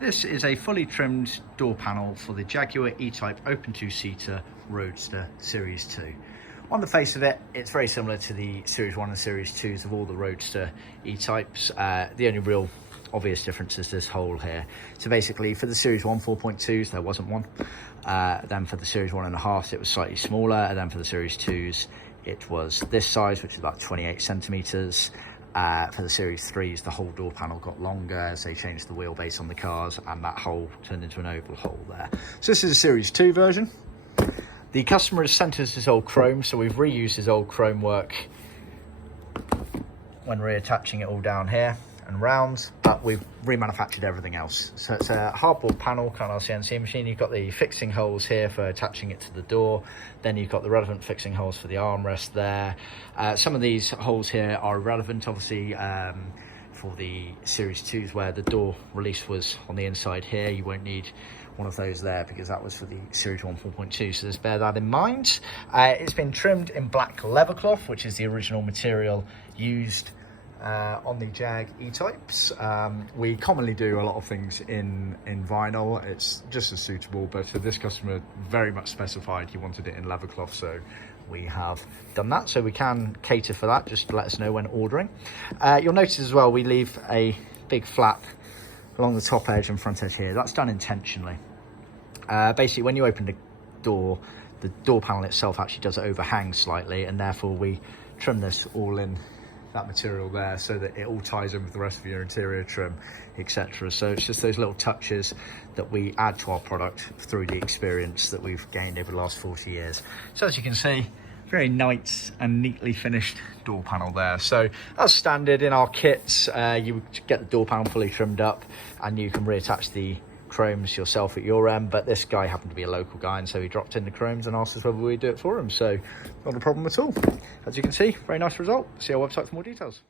This is a fully trimmed door panel for the Jaguar E-Type open two-seater Roadster Series 2. On the face of it, it's very similar to the Series 1 and Series 2s of all the Roadster E-Types. The only real obvious difference is this hole here. So basically for the Series 1 4.2s, there wasn't one. Then for the Series 1.5s, it was slightly smaller. And then for the Series 2s, it was this size, which is about 28 centimeters. For the Series 3s, the whole door panel got longer as they changed the wheelbase on the cars, and that hole turned into an oval hole there. So this is a Series 2 version. The customer has sent us his old chrome, so we've reused his old chrome work when reattaching it all down here and round, but we've remanufactured everything else. So it's a hardboard panel, Carnell CNC machine. You've got the fixing holes here for attaching it to the door. Then you've got the relevant fixing holes for the armrest there. Some of these holes here are irrelevant, obviously, for the Series 2s where the door release was on the inside here. You won't need one of those there because that was for the Series 1 4.2, so just bear that in mind. It's been trimmed in black Leathercloth, which is the original material used on the Jag E-Types. We commonly do a lot of things in vinyl. It's just as suitable, but for this customer, very much specified he wanted it in Leathercloth, so we have done that. So we can cater for that, just let us know when ordering. You'll notice as well, we leave a big flap along the top edge and front edge here. That's done intentionally. Basically, when you open the door panel itself actually does overhang slightly, and therefore we trim this all in that material there so that it all ties in with the rest of your interior trim, etc. So it's just those little touches that we add to our product through the experience that we've gained over the last 40 years. So as you can see, very nice and neatly finished door panel there. So as standard in our kits, you get the door panel fully trimmed up and you can reattach the chromes yourself at your end, but this guy happened to be a local guy, and so he dropped in the chromes and asked us whether we'd do it for him, so not a problem at all. As you can see, very nice result. See our website for more details.